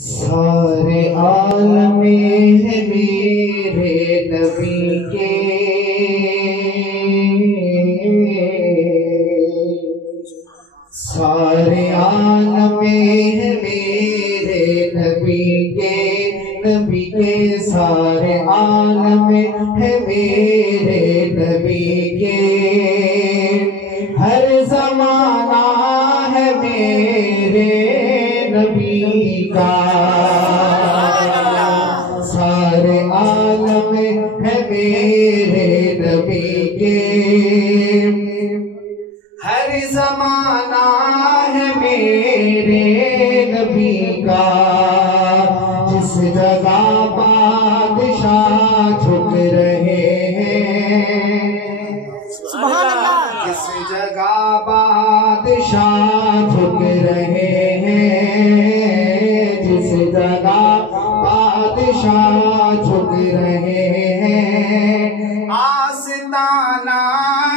सारे आलम में है मेरे नबी के, सारे आलम में है मेरे नबी के, सारे आलम में है मेरे नबी के। हर ज़माना है मेरे नबी का, सारे आलम है मेरे नबी के। हर ज़माना है मेरे नबी का, जिस जगह बादशाह झुक रहे हैं, जिस जगह बादशाह झुक रहे हैं, जिस जगह बादशाह झुक रहे हैं, आस्ताना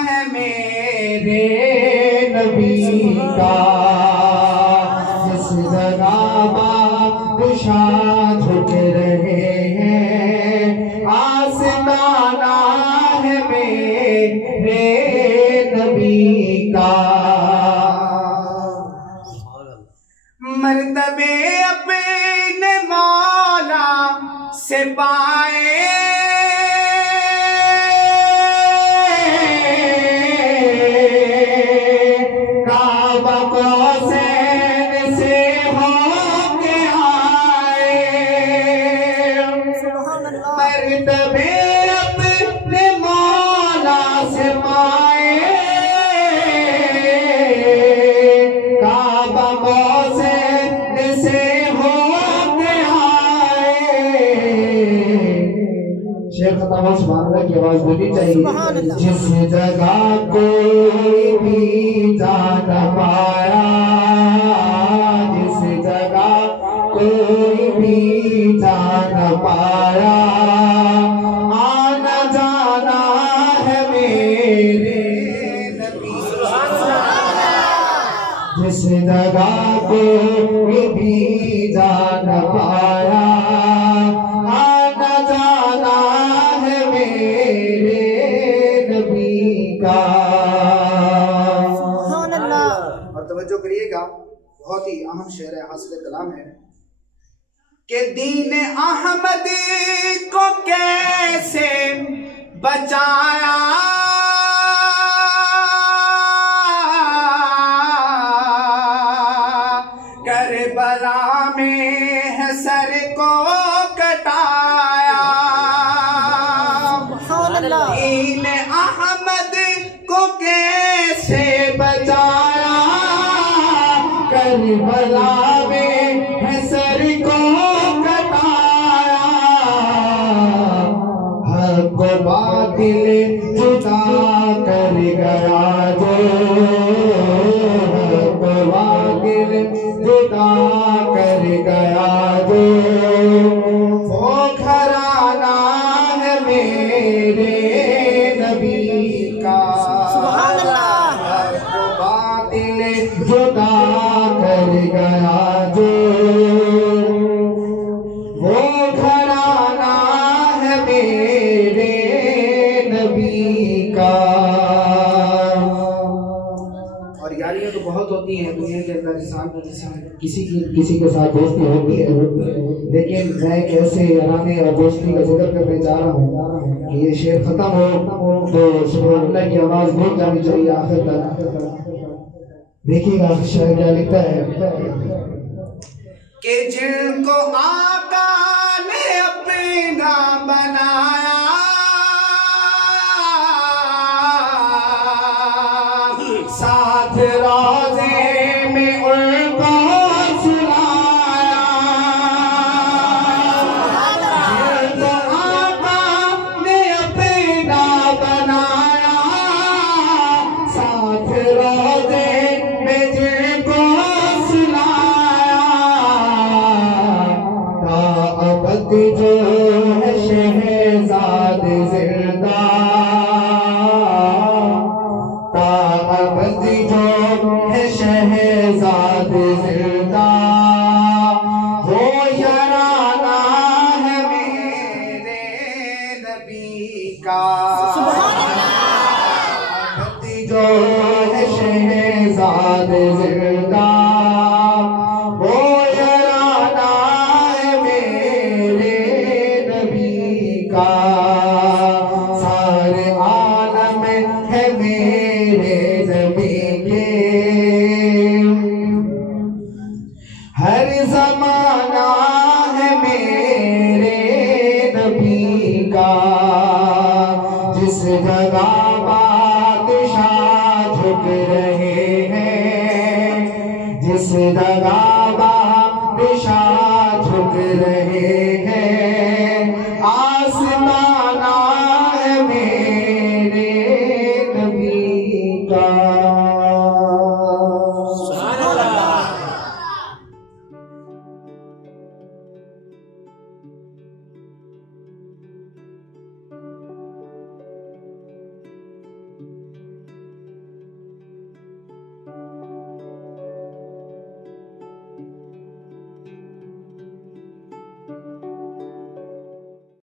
है मेरे नबी का। जिस जगह बादशाह झुक रहे हैं, आस्ताना है मेरे नबी का। मर्तबे अपने मौला से पाए, काबा कौसैन से होके आए। मर्तबे अपने मौला से पाए, काबा कौसैन से होके आए। शेख खताब सुभान अल्लाह की आवाज बोलनी चाहिए। जिस जगह कोई भी जा न पाया, जिस जगह कोई भी जा न पाया, आना जाना है मेरे नबी का। जिस जगह कोई भी जा न पाया, आना जाना है मेरे नबी का। और तवज्जो करिएगा, बहुत ही अहम शेर है, हासिल कलाम है कि दीन अहमद को कैसे बचाया, करबला में है सर को कटाया। दीन अहमद को कैसे बचाया, करबला में है सर को कटाया। हक बातिल जुदा कर गया जो, हक बातिल जुदा कर गया जो, वो घराना है मेरे नबी का। हक बातिल जुदा कर गया जो, वो घराना है मेरे नबी का। और यारियां तो बहुत होती हैं दुनिया के अंदर, इंसान किसी के साथ दोस्ती होती है, लेकिन मैं कैसे याराने और दोस्ती का जिक्र करने जा रहा हूँ कि ये शेर खत्म हो तो सुभान अल्लाह की आवाज नहीं जानी चाहिए आखिर तक। देखिएगा शायद क्या लिखता है कि जिनको आका ने अपना बनाया, साथ रोज़े में उनको सुलाया। जिनको आका ने अपना बनाया, साथ रोज़े में जिनको सुलाया। ताअबद जो है शहज़ाद ज़िंदा, ताअबद जो है शहज़ाद ज़िंदा, वो साथ जिंदा वो याराना है मेरे नबी का, सारे आलम है मेरे नबी के, हर ज़माना है मेरे नबी का, जिस जगह बादशाह झुक रहे हैं, जिस जगह बादशाह झुक रहे हैं,